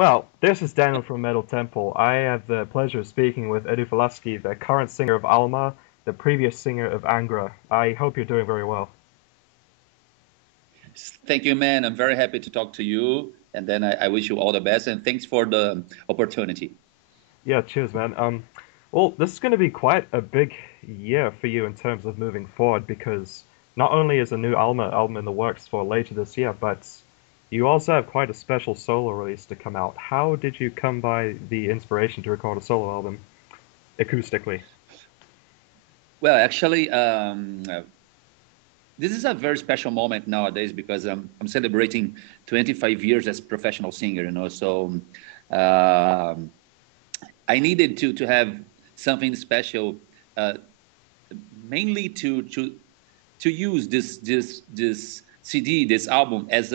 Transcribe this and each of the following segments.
Well, this is Daniel from Metal Temple. I have the pleasure of speaking with Edu Falaschi, the current singer of Alma, the previous singer of Angra. I hope you're doing very well. Thank you, man. I'm very happy to talk to you. And then I wish you all the best. And thanks for the opportunity. Yeah, cheers, man. Well, this is going to be quite a big year for you in terms of moving forward because not only is a new Alma album in the works for later this year, but you also have quite a special solo release to come out. How did you come by the inspiration to record a solo album acoustically? Well, actually, this is a very special moment nowadays because I'm celebrating 25 years as a professional singer, So uh, I needed to have something special, uh, mainly to use this CD, this album as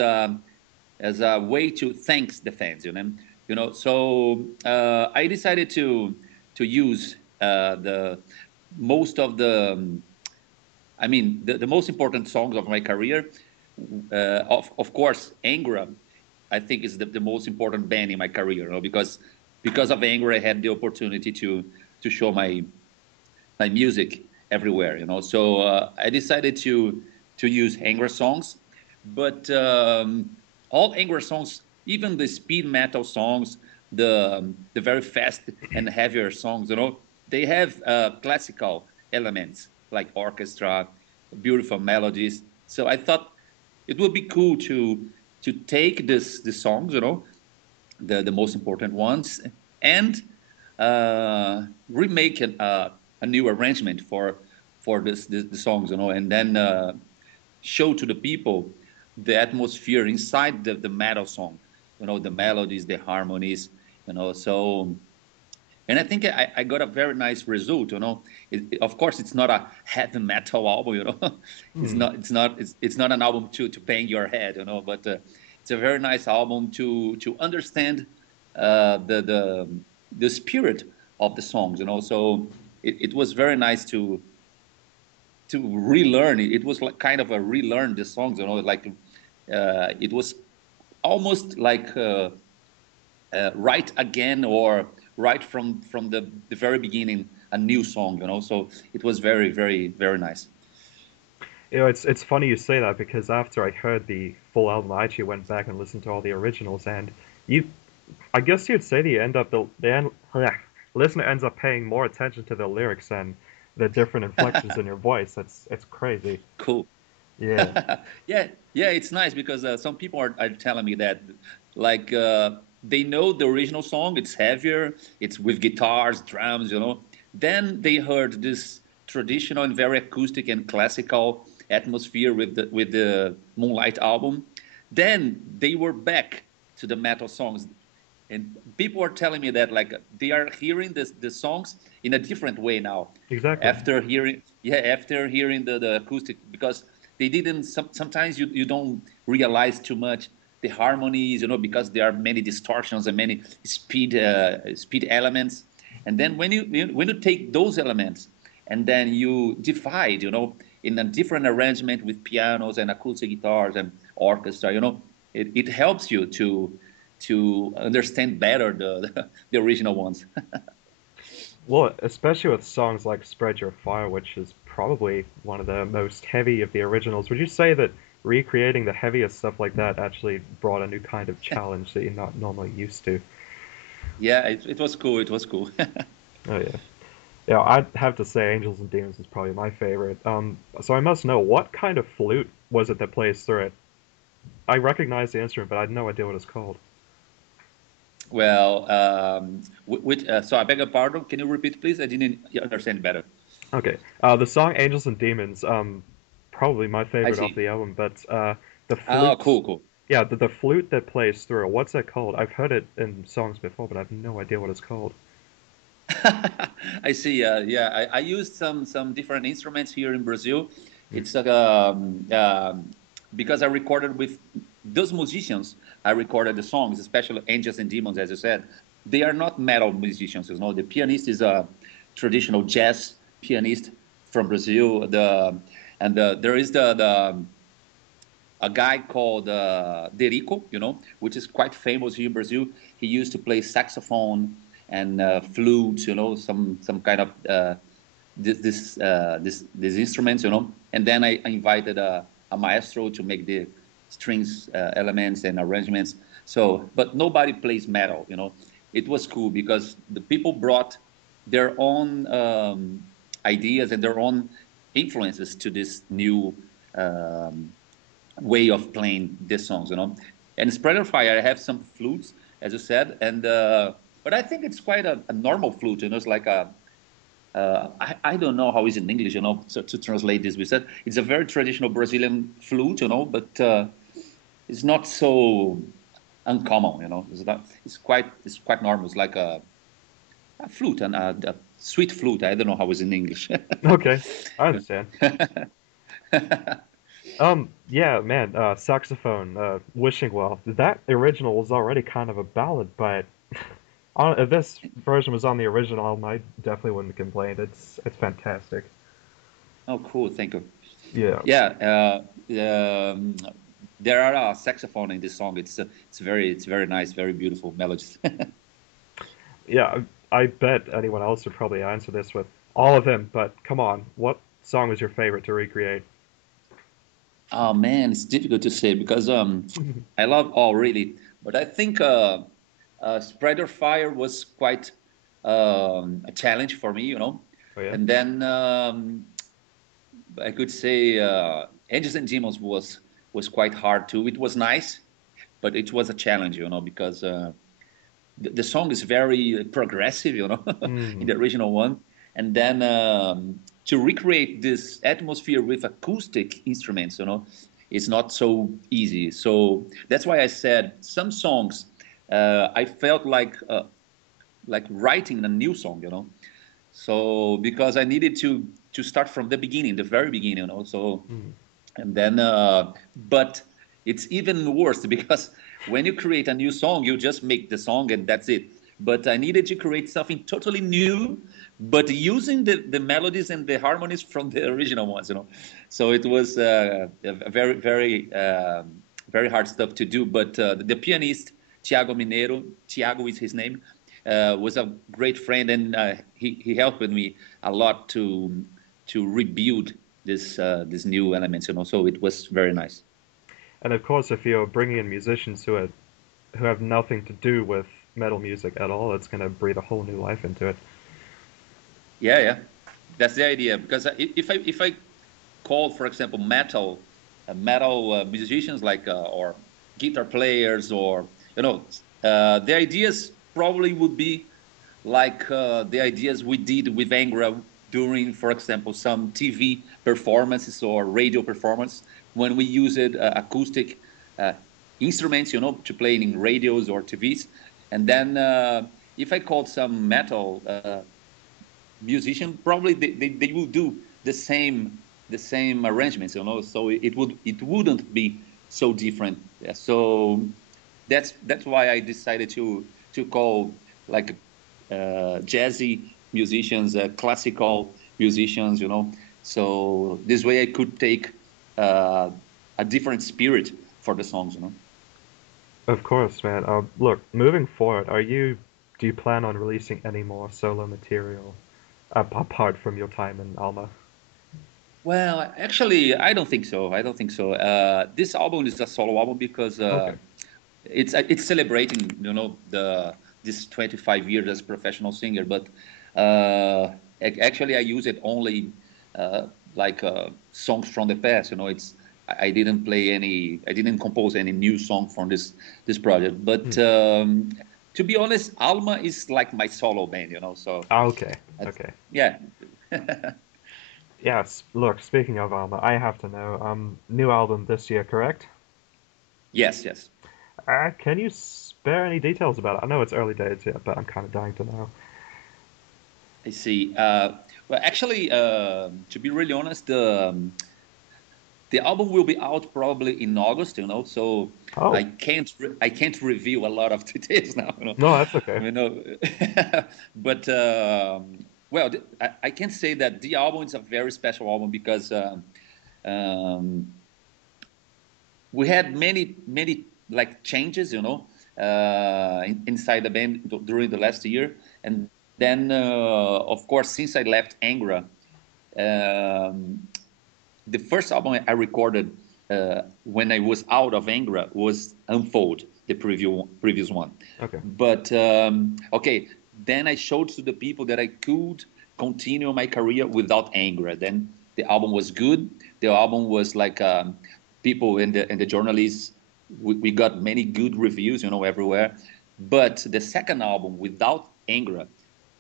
a way to thanks the fans, So I decided to use the most of the most important songs of my career. Of course, Angra, I think is the most important band in my career, because of Angra, I had the opportunity to show my music everywhere, So I decided to use Angra songs, but all Angra songs, even the speed metal songs, the very fast and heavier songs, they have classical elements like orchestra, beautiful melodies. So I thought it would be cool to take the songs, the most important ones, and remake a new arrangement for the songs, and then show to the people the atmosphere inside the metal song, the melodies, the harmonies, So, and I think I got a very nice result, Of course, it's not a heavy metal album, Hmm. It's not an album to bang your head, But it's a very nice album to understand the spirit of the songs, So it was very nice to relearn it. It was like kind of a relearn the songs, Like it was almost like write again or write from the very beginning a new song, So it was very, very, very nice. It's funny you say that because after I heard the full album, I actually went back and listened to all the originals, and you, I guess you'd say that you end up listener ends up paying more attention to the lyrics and the different inflections in your voice. It's crazy. Cool. Yeah. Yeah, yeah, it's nice because some people are telling me that, like, they know the original song, it's heavier, it's with guitars, drums, Then they heard this traditional and very acoustic and classical atmosphere with the Moonlight album. Then they were back to the metal songs, and people are telling me that, like, they are hearing the songs in a different way now Exactly. after hearing the acoustic, because they didn't sometimes you don't realize too much the harmonies, because there are many distortions and many speed elements. And then when you take those elements and then you divide, in a different arrangement with pianos and acoustic guitars and orchestra, it helps you to understand better the original ones. Well, especially with songs like Spread Your Fire, which is probably one of the most heavy of the originals, would you say that recreating the heaviest stuff like that actually brought a new kind of challenge that you're not normally used to? Yeah, it was cool. It was cool. Oh yeah. Yeah, I'd have to say Angels and Demons is probably my favorite. So I must know, what kind of flute was it that plays through it? I recognize the instrument, but I had no idea what it's called. Well, so I beg your pardon. Can you repeat, please? I didn't understand better. Okay. The song Angels and Demons, probably my I favorite off see. the album, but the Oh, flute, cool, cool. yeah, the flute that plays through it, what's it called? I've heard it in songs before, but I have no idea what it's called. I see. Yeah, I used some different instruments here in Brazil. Hmm. It's like because I recorded with those musicians. I recorded the songs, especially Angels and Demons, as you said. They are not metal musicians. The pianist is a traditional jazz pianist from Brazil. There is a guy called Derico, which is quite famous here in Brazil. He used to play saxophone and flute, some kind of these instruments, And then I invited a maestro to make the strings elements and arrangements. So, but nobody plays metal, It was cool because the people brought their own ideas and their own influences to this new way of playing these songs, And Spreader Fire, I have some flutes, as you said, and but I think it's quite a normal flute, It's like I don't know how is it in English, so to translate this. We said it's a very traditional Brazilian flute, but it's not so uncommon, It's quite normal. It's like a flute, and a sweet flute. I don't know how it's in English. Okay, I understand. Yeah, man, saxophone, Wishing Well. That original was already kind of a ballad, but if this version was on the original album, I definitely wouldn't complain. It's fantastic. Oh, cool! Thank you. Yeah. Yeah, there are a saxophone in this song. It's very nice, very beautiful melodies. Yeah, I bet anyone else would probably answer this with all of them, but come on, what song was your favorite to recreate? Oh man, it's difficult to say because I love all really, but I think Spreader Fire was quite a challenge for me, Oh yeah? And then I could say Angels and Demons was quite hard too. It was nice, but it was a challenge, because the song is very progressive, in Mm, the original one, and then to recreate this atmosphere with acoustic instruments, it's not so easy. So that's why I said some songs I felt like writing a new song, So because I needed to start from the beginning, the very beginning, So mm. and then, but it's even worse because when you create a new song, you just make the song and that's it. But I needed to create something totally new, but using the melodies and the harmonies from the original ones, So it was a very, very, very hard stuff to do. But the pianist, Tiago Mineiro, Tiago is his name, was a great friend, and he helped me a lot to rebuild this new elements, So it was very nice. And of course, if you're bringing in musicians who have nothing to do with metal music at all, it's gonna breathe a whole new life into it. Yeah, yeah, that's the idea. Because if I call, for example, metal musicians like or guitar players or the ideas probably would be like the ideas we did with Angra during, for example, some TV performances or radio performance when we used acoustic uh, instruments, to play in radios or TVs. And then if I called some metal musician, probably they will do the same arrangements, So it wouldn't be so different. Yeah, so that's why I decided to call like jazzy musicians, classical musicians, So this way I could take uh, a different spirit for the songs. Of course, man. Look, moving forward, do you plan on releasing any more solo material apart from your time in Alma? Well, actually, I don't think so. I don't think so. This album is a solo album because Okay. it's celebrating, this 25 years as a professional singer. But uh, actually, I use it only like songs from the past. I didn't play any, I didn't compose any new song from this project. But Hmm. to be honest, Alma is like my solo band. So Ah, okay. that's, Okay. yeah. Yes. Look, speaking of Alma, I have to know. New album this year, correct? Yes, yes. Can you spare any details about it? I know it's early days yet, but I'm kind of dying to know. I see. Well, actually, to be really honest, the album will be out probably in August. So I Oh, can't reveal a lot of details now. no, that's okay. But well, I can say that the album is a very special album because um, we had many like changes, inside the band during the last year, and then of course since I left Angra, um, the first album I recorded when I was out of Angra was Unfold, the previous one. Okay. But okay, then I showed to the people that I could continue my career without Angra. Then the album was good. The album was like people and the journalists. We got many good reviews, everywhere. But the second album without Angra,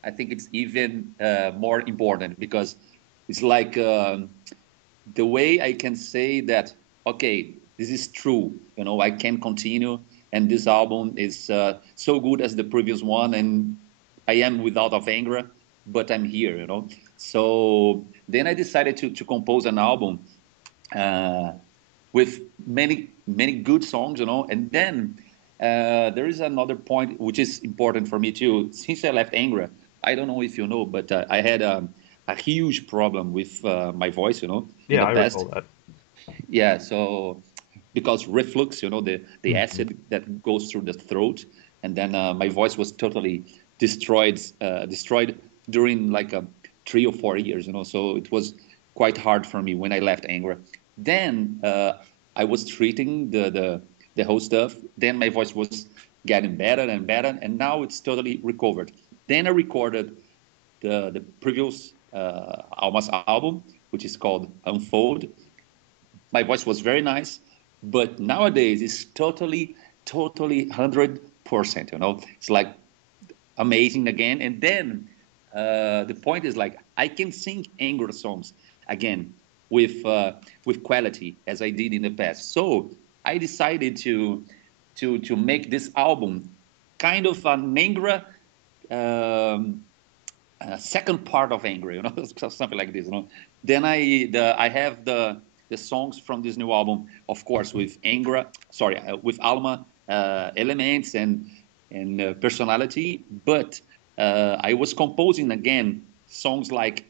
I think it's even more important because it's like. The way I can say that, okay, this is true, I can continue, and this album is so good as the previous one, and I am without of Angra, but I'm here. So then I decided to compose an album with many good songs, and then there is another point which is important for me too. Since I left Angra, I don't know if you know, but I had a huge problem with my voice, in Yeah, the I past. recall that. Yeah, so because reflux, the acid that goes through the throat, and then my voice was totally destroyed during like 3 or 4 years, So it was quite hard for me when I left Angra. Then I was treating the whole stuff. Then my voice was getting better and better, and now it's totally recovered. Then I recorded the previous Alma's album, which is called Unfold. My voice was very nice, but nowadays it's totally 100%. It's like amazing again. And then the point is like I can sing Angra songs again with quality as I did in the past. So I decided to make this album kind of an Angra. Second part of Angry, something like this. Then I have the songs from this new album, of course, with with Alma elements and personality. But I was composing again songs like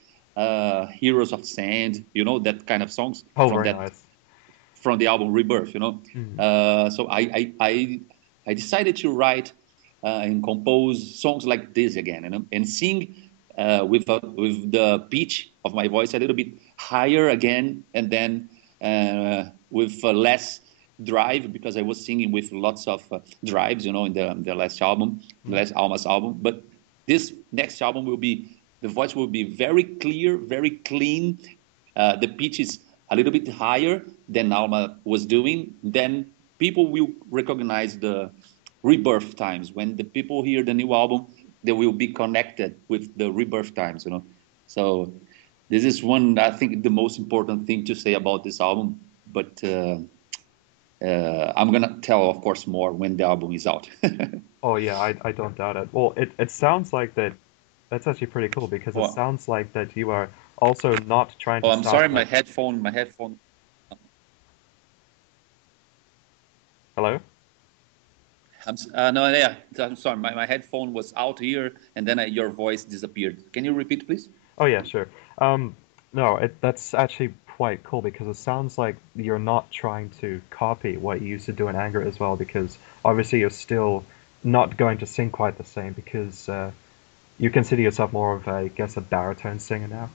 Heroes of Sand, that kind of songs Oh, very nice. from the album Rebirth. So I decided to write and compose songs like this again, and sing with the pitch of my voice a little bit higher again, and then with less drive, because I was singing with lots of drives, in the last album, the last Alma's album. But this next album the voice will be very clear, very clean. The pitch is a little bit higher than Alma was doing. Then people will recognize the Rebirth times. When the people hear the new album, they will be connected with the Rebirth times. So this is I think, the most important thing to say about this album. But I'm gonna tell, of course, more when the album is out. Oh yeah, I don't doubt it. Well, it sounds like that. That's actually pretty cool because it Oh, sounds like that you are also not trying to I'm sorry, start my with. headphone. Hello? No, yeah, I'm sorry, my headphone was out here, and then your voice disappeared. Can you repeat, please? Oh yeah, sure. Um, no, that's actually quite cool because it sounds like you're not trying to copy what you used to do in Anger as well, because obviously you're still not going to sing quite the same because you consider yourself more of, I guess, a baritone singer now.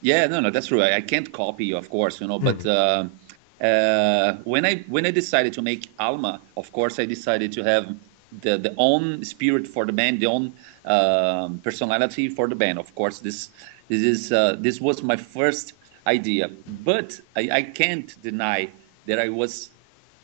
Yeah, no, that's true. I can't copy, of course, but Hmm. when I decided to make Alma, of course, I decided to have the own spirit for the band, the own personality for the band. Of course, this was my first idea, but I can't deny that I was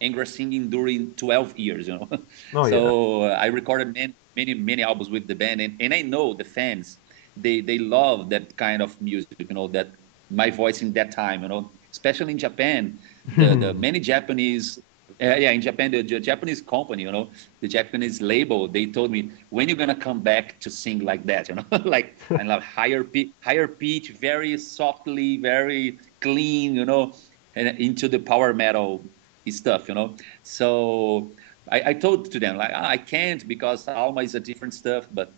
Angra singing during 12 years. Oh yeah. So I recorded many albums with the band, and I know the fans, they love that kind of music, that my voice in that time, especially in Japan, the many Japanese, yeah, in Japan, the Japanese company, the Japanese label, they told me, when you're gonna come back to sing like that, like, I love higher pitch, very softly, very clean, and into the power metal stuff, So I told to them, like, I can't, because Alma is a different stuff. But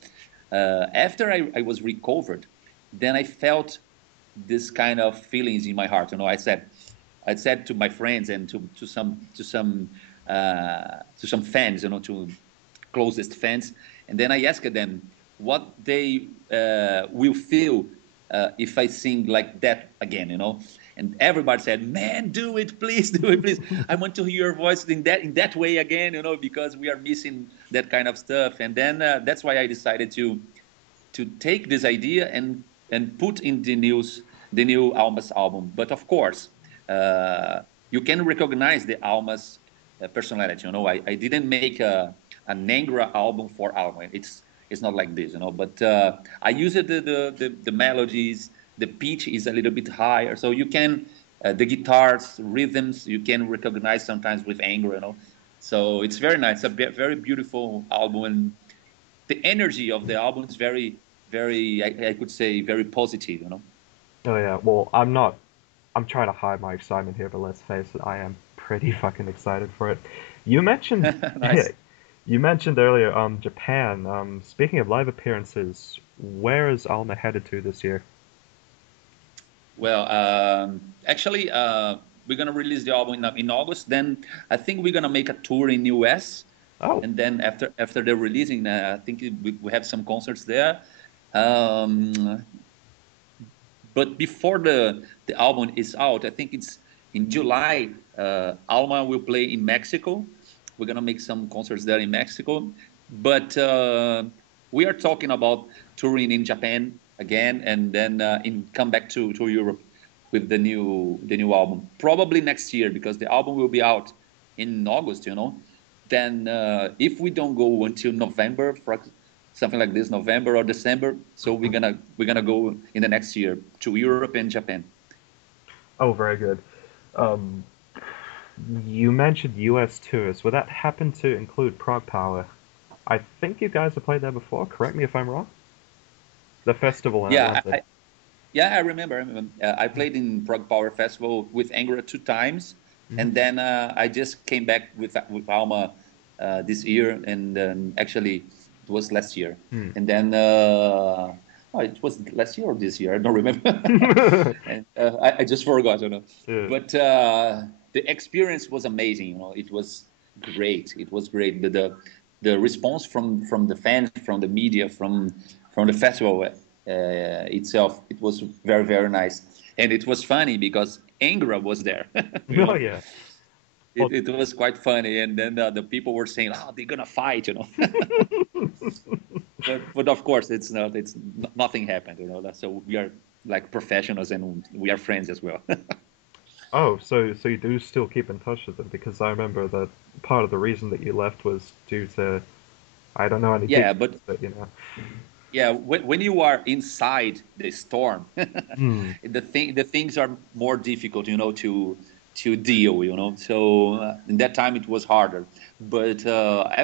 after I was recovered, then I felt this kind of feelings in my heart. I said, I said to my friends and to some fans, to closest fans, and then I asked them what they will feel if I sing like that again, And everybody said, "Man, do it, please, do it, please. I want to hear your voice in that way again, because we are missing that kind of stuff." And then that's why I decided to take this idea and put in the new Alma's album. But of course, you can recognize the Alma's personality. I didn't make an Angra album for Alma. It's not like this, But I use the melodies. The pitch is a little bit higher, so you can the guitars, rhythms, you can recognize sometimes with Angra, So it's very nice. It's a very beautiful album, and the energy of the album is very, very, I could say, very positive. Oh yeah, well, I'm trying to hide my excitement here, but let's face it, I am pretty fucking excited for it. You mentioned, Nice. you mentioned earlier, Japan. Speaking of live appearances, where is Alma headed to this year? Well, actually, we're gonna release the album in August. Then I think we're gonna make a tour in US, Oh, and then after the releasing, I think we have some concerts there. Um, but before the album is out, I think it's in July. Alma will play in Mexico. We're gonna make some concerts there in Mexico, but we are talking about touring in Japan again, and then come back to Europe with the new album. Probably next year, because the album will be out in August. Then if we don't go until November, for something like this, November or December, so we're gonna go in the next year to Europe and Japan. oh, very good. Um, you mentioned US tours. Would that happen to include Prague Power? I think you guys have played there before. Correct me if I'm wrong. The festival in Yeah, Atlanta. yeah, I remember. I played in Prog Power Festival with Angra 2 times, Mhm. and then I just came back with Alma this year, and actually it was last year, Hmm. and then oh, it was last year or this year, I don't remember, and I just forgot, Yeah. But the experience was amazing. It was great. It was great. The response from the fans, from the media, from the festival itself, it was very, very nice. And it was funny because Angra was there. Oh yeah. Well, It was quite funny. And then the people were saying, "Oh, they're gonna fight." But of course, it's not. Nothing happened. So we are like professionals, and we are friends as well. oh, so you do still keep in touch with them because I remember that part of the reason that you left was due to I don't know any Yeah, details, but but you know. yeah, when you are inside the storm, Hmm. the things are more difficult, to deal, So in that time it was harder. But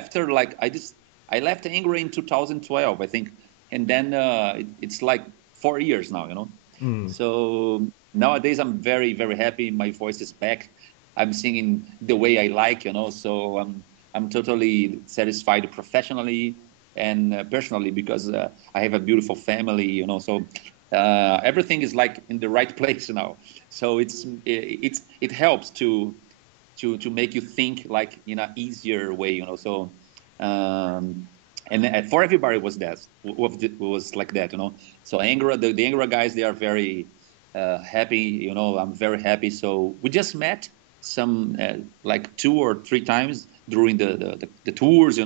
after, like, I left Angra in 2012, I think, and then it's like 4 years now, Hmm. So nowadays I'm very, very happy. My voice is back. I'm singing the way I like, So I'm totally satisfied professionally and personally, because I have a beautiful family, So everything is like in the right place now. So it helps to make you think like in an easier way, So and for everybody was was like that, So Angra, the Angra guys, they are very happy, I'm very happy. So we just met some like 2 or 3 times during the tours,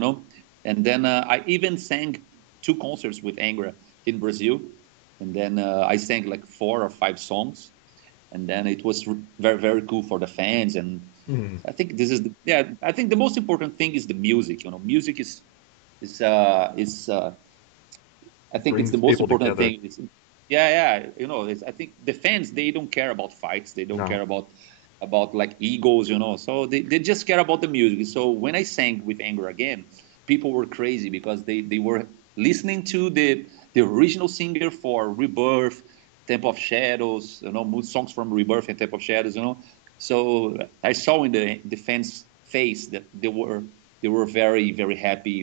And then I even sang 2 concerts with Angra in Brazil, and then I sang like 4 or 5 songs, and then it was very, very cool for the fans. And Hmm. I think this is I think the most important thing is the music. Music is I think it's the Brings most people important together. thing. Yeah, yeah. I think the fans, they don't care about fights. They don't No. care about like egos. So they just care about the music. So when I sang with Anger again, people were crazy because they were listening to the original singer for Rebirth, Temple of Shadows. Songs from Rebirth and Temple of Shadows. So I saw in the fans' face that they were very, very happy.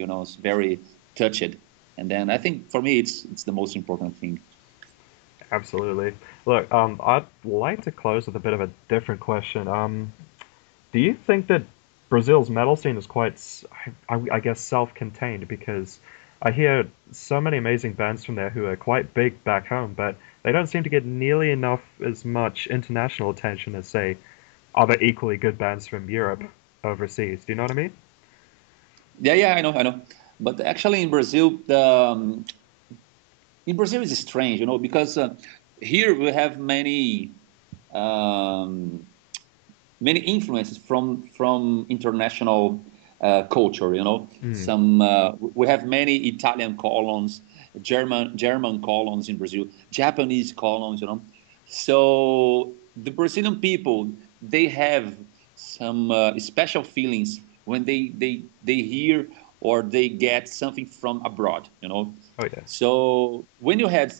Very touched. And then I think for me, it's the most important thing. Absolutely. Look, I'd like to close with a bit of a different question. Do you think that Brazil's metal scene is quite, I guess, self-contained? Because I hear so many amazing bands from there who are quite big back home, but they don't seem to get nearly enough as much international attention as, say, other equally good bands from Europe overseas. Do you know what I mean? Yeah, yeah, I know. But actually, in Brazil is strange, because here we have um, many influences from international culture. Hmm. Some we have many Italian colons, German colons in Brazil, Japanese colons. So the Brazilian people, they have some special feelings when they hear or they get something from abroad. Oh yeah. So when you have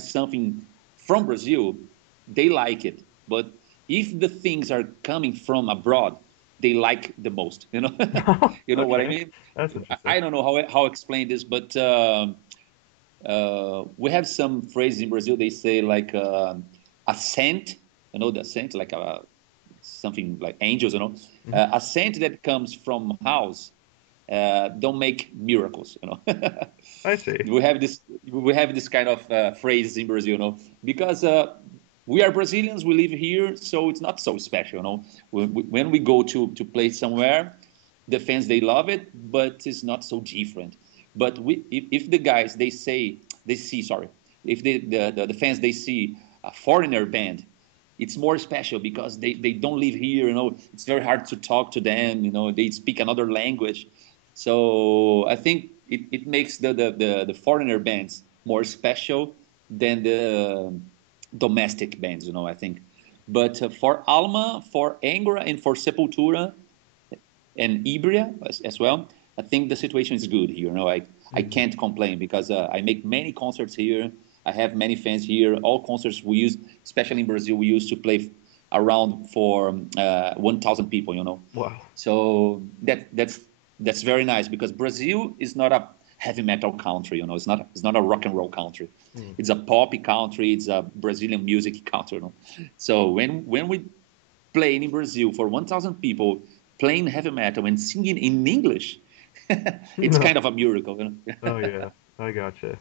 something from Brazil, they like it. But if the things are coming from abroad, they like the most. You know what I Okay, mean? that's interesting. I don't know how to explain this, but we have some phrases in Brazil. They say like a scent, the scent like something like angels. Hmm. A scent that comes from house don't make miracles. I see. We have this kind of phrase in Brazil, because we are Brazilians, we live here, so it's not so special. When we go to play somewhere, the fans they love it, but it's not so different. But if the guys if the fans they see a foreigner band, it's more special because they don't live here. It's very hard to talk to them. They speak another language, so I think it makes the foreigner bands more special than the domestic bands. I think. But for Alma, for Angra, and for Sepultura and Ibria as well, I think the situation is good here. I Hmm. can't complain because I make many concerts here. I have many fans here. All concerts we use, especially in Brazil, we used to play around for 1,000 people. Wow. So that's very nice because Brazil is not a heavy metal country. It's not a rock and roll country. Hmm. It's a poppy country. It's a Brazilian music country. So when we playing in Brazil for 1,000 people, playing heavy metal and singing in English, it's kind of a miracle. Oh yeah, I gotcha.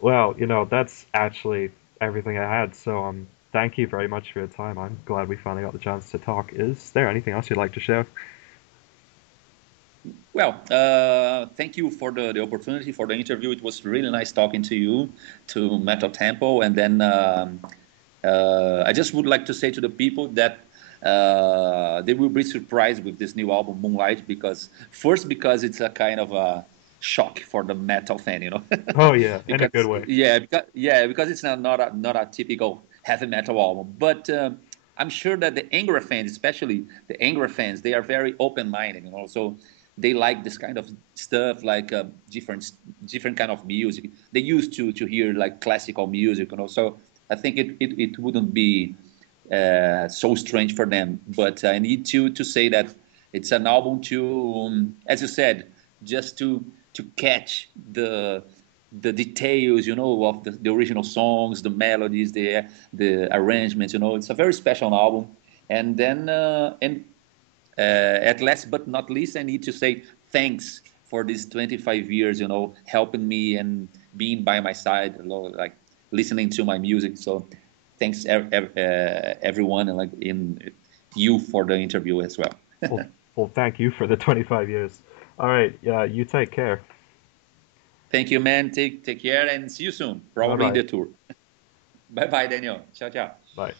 Well, that's actually everything I had. So, thank you very much for your time. I'm glad we finally got the chance to talk. Is there anything else you'd like to share? Well, thank you for the opportunity for the interview. It was really nice talking to you, to Metal Tempo, and then I just would like to say to the people that they will be surprised with this new album, Moonlight, because it's a kind of a shock for the metal fan, Oh yeah, in a good because way. because it's not a typical heavy metal album, but. I'm sure that the Angra fans, especially the Angra fans, they are very open-minded, so they like this kind of stuff, like different kind of music. They used to hear like classical music, So I think it wouldn't be so strange for them. But I need to say that it's an album to, as you said, just to catch the details, of the original songs, the melodies, the arrangements. It's a very special album. And then at last but not least, I need to say thanks for these 25 years, helping me and being by my side, like listening to my music. So thanks everyone, and like in you for the interview as well. Well, well, thank you for the 25 years. All right, yeah, you take care. Thank you, man. Take care and see you soon, Bye probably in bye. the tour. Bye bye, Daniel. Ciao, ciao. Bye.